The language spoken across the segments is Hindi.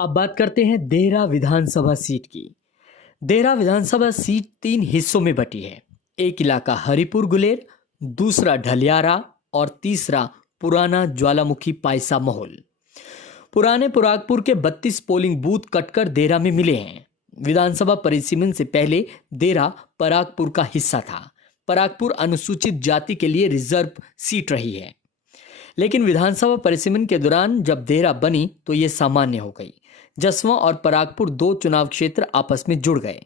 अब बात करते हैं देहरा विधानसभा सीट की। देहरा विधानसभा सीट 3 हिस्सों में बटी है। एक इलाका हरिपुर गुलेर, दूसरा ढलियारा और तीसरा पुराना ज्वालामुखी पायसा महल। पुराने पुरागपुर के 32 पोलिंग बूथ कटकर देहरा में मिले हैं। विधानसभा परिसीमन से पहले देहरा परागपुर का हिस्सा था। परागपुर अनुसूचित जाति के लिए रिजर्व सीट रही है, लेकिन विधानसभा परिसीमन के दौरान जब देहरा बनी तो ये सामान्य हो गई। जसवा और परागपुर 2 चुनाव क्षेत्र आपस में जुड़ गए।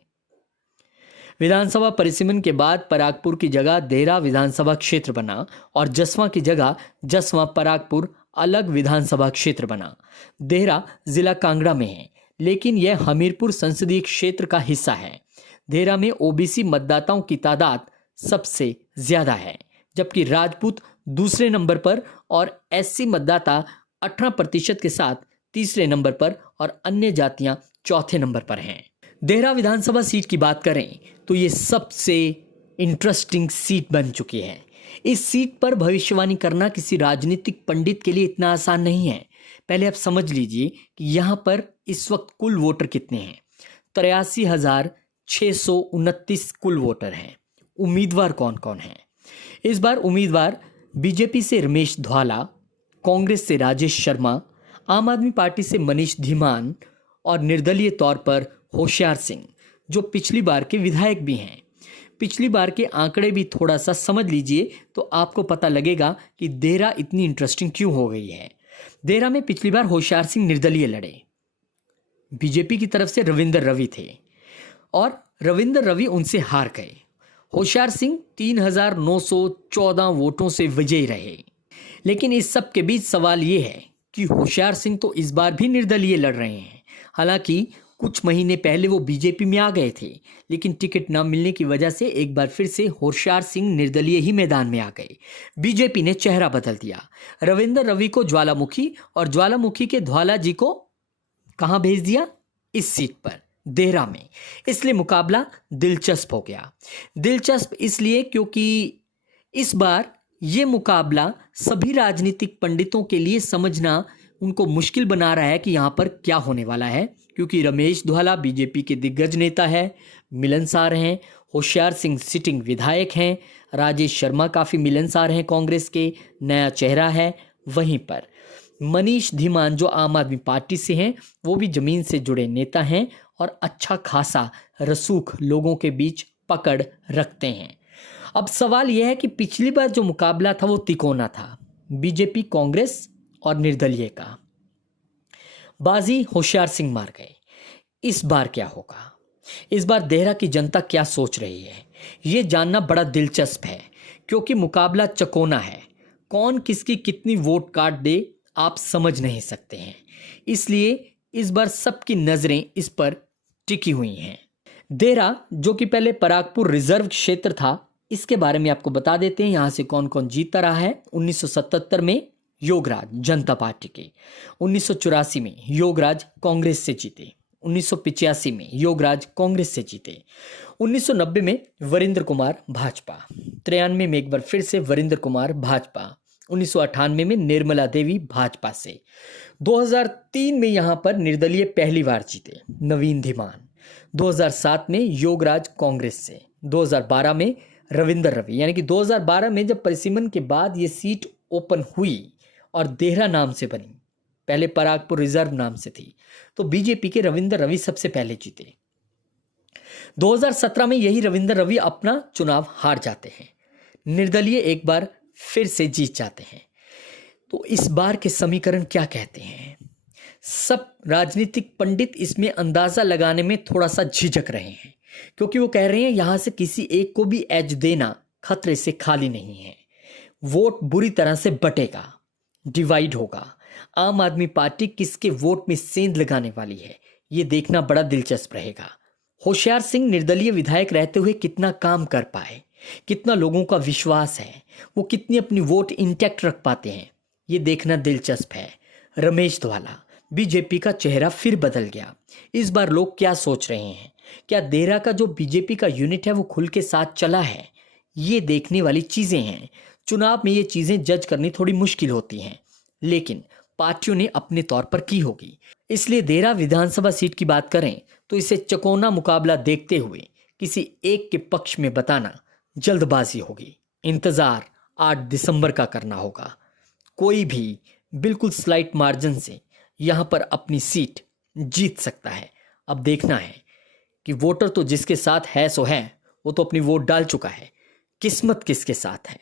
विधानसभा परिसीमन के बाद परागपुर की जगह देहरा विधानसभा क्षेत्र बना और जसवा की जगह जसवा परागपुर अलग विधानसभा क्षेत्र बना। देहरा जिला कांगड़ा में है, लेकिन यह हमीरपुर संसदीय क्षेत्र का हिस्सा है। देहरा में ओबीसी मतदाताओं की तादाद सबसे ज्यादा है, जबकि राजपूत दूसरे नंबर पर और एससी मतदाता 18% के साथ तीसरे नंबर पर और अन्य जातियां चौथे नंबर पर हैं। देहरा विधानसभा सीट की बात करें तो ये सबसे इंटरेस्टिंग सीट बन चुकी है। इस सीट पर भविष्यवाणी करना किसी राजनीतिक पंडित के लिए इतना आसान नहीं है। पहले आप समझ लीजिए कि यहाँ पर इस वक्त कुल वोटर कितने हैं। 83,629 कुल वोटर हैं। उम्मीदवार कौन कौन हैं? इस बार उम्मीदवार बीजेपी से रमेश धवाला, कांग्रेस से राजेश शर्मा, आम आदमी पार्टी से मनीष धीमान और निर्दलीय तौर पर होशियार सिंह, जो पिछली बार के विधायक भी हैं। पिछली बार के आंकड़े भी थोड़ा सा समझ लीजिए तो आपको पता लगेगा कि देहरा इतनी इंटरेस्टिंग क्यों हो गई है। देहरा में पिछली बार होशियार सिंह निर्दलीय लड़े। बीजेपी की तरफ से रविंदर रवि थे और रविंदर रवि उनसे हार गए। होशियार सिंह 3,914 वोटों से विजयी रहे। लेकिन इस सब के बीच सवाल ये है कि होशियार सिंह तो इस बार भी निर्दलीय लड़ रहे हैं। हालांकि कुछ महीने पहले वो बीजेपी में आ गए थे, लेकिन टिकट न मिलने की वजह से एक बार फिर से होशियार सिंह निर्दलीय ही मैदान में आ गए। बीजेपी ने चेहरा बदल दिया। रविंदर रवि को ज्वालामुखी और ज्वालामुखी के धवाला जी को कहां भेज दिया? इस सीट पर, देहरा में। इसलिए मुकाबला दिलचस्प हो गया। दिलचस्प इसलिए क्योंकि इस बार ये मुकाबला सभी राजनीतिक पंडितों के लिए समझना उनको मुश्किल बना रहा है कि यहाँ पर क्या होने वाला है, क्योंकि रमेश धवाला बीजेपी के दिग्गज नेता है, मिलनसार हैं। होशियार सिंह सिटिंग विधायक हैं। राजेश शर्मा काफ़ी मिलनसार हैं, कांग्रेस के नया चेहरा है। वहीं पर मनीष धीमान जो आम आदमी पार्टी से हैं, वो भी जमीन से जुड़े नेता हैं और अच्छा खासा रसूख लोगों के बीच पकड़ रखते हैं। अब सवाल यह है कि पिछली बार जो मुकाबला था वो तिकोना था, बीजेपी कांग्रेस और निर्दलीय का। बाजी होशियार सिंह मार गए। इस बार क्या होगा? इस बार देहरा की जनता क्या सोच रही है, ये जानना बड़ा दिलचस्प है, क्योंकि मुकाबला चकोना है। कौन किसकी कितनी वोट काट दे आप समझ नहीं सकते हैं। इसलिए इस बार सबकी नजरें इस पर टिकी हुई हैं। देहरा जो कि पहले परागपुर रिजर्व क्षेत्र था, इसके बारे में आपको बता देते हैं यहाँ से कौन कौन जीतता रहा है। 1977 में योगराज जनता पार्टी के, 1984 में योगराज कांग्रेस से जीते, 1985 में योगराज कांग्रेस से जीते, 1990 में वरिंद्र कुमार भाजपा, 93 में एक बार फिर से वरिंद्र कुमार भाजपा, 1998 में निर्मला देवी भाजपा से, 2003 में यहाँ पर निर्दलीय पहली बार जीते नवीन धीमान, 2007 में योगराज कांग्रेस से, 2012 में रविंदर रवि। यानी कि 2012 में जब परिसीमन के बाद ये सीट ओपन हुई और देहरा नाम से बनी, पहले परागपुर रिजर्व नाम से थी, तो बीजेपी के रविंदर रवि सबसे पहले जीते। 2017 में यही रविंदर रवि अपना चुनाव हार जाते हैं, निर्दलीय एक बार फिर से जीत जाते हैं। तो इस बार के समीकरण क्या कहते हैं? सब राजनीतिक पंडित इसमें अंदाजा लगाने में थोड़ा सा झिझक रहे हैं, क्योंकि वो कह रहे हैं यहां से किसी एक को भी एज देना खतरे से खाली नहीं है। वोट बुरी तरह से बटेगा, डिवाइड होगा। आम आदमी पार्टी किसके वोट में सेंध लगाने वाली है, ये देखना बड़ा दिलचस्प रहेगा। होशियार सिंह निर्दलीय विधायक रहते हुए कितना काम कर पाए, कितना लोगों का विश्वास है, वो कितनी अपनी वोट इंटैक्ट रख पाते हैं, ये देखना दिलचस्प है। रमेश धवाला, बीजेपी का चेहरा फिर बदल गया। इस बार लोग क्या सोच रहे हैं? क्या देहरा का जो बीजेपी का यूनिट है वो खुल के साथ चला है? ये देखने वाली चीजें हैं। चुनाव में ये चीजें जज करनी थोड़ी मुश्किल होती हैं, लेकिन पार्टियों ने अपने तौर पर की होगी। इसलिए देरा विधानसभा सीट की बात करें तो इसे चौकोना मुकाबला देखते हुए किसी एक के पक्ष में बताना जल्दबाजी होगी। इंतजार 8 दिसंबर का करना होगा। कोई भी बिल्कुल स्लाइट मार्जिन से यहां पर अपनी सीट जीत सकता है। अब देखना है कि वोटर तो जिसके साथ है सो है, वो तो अपनी वोट डाल चुका है। किस्मत किसके साथ है।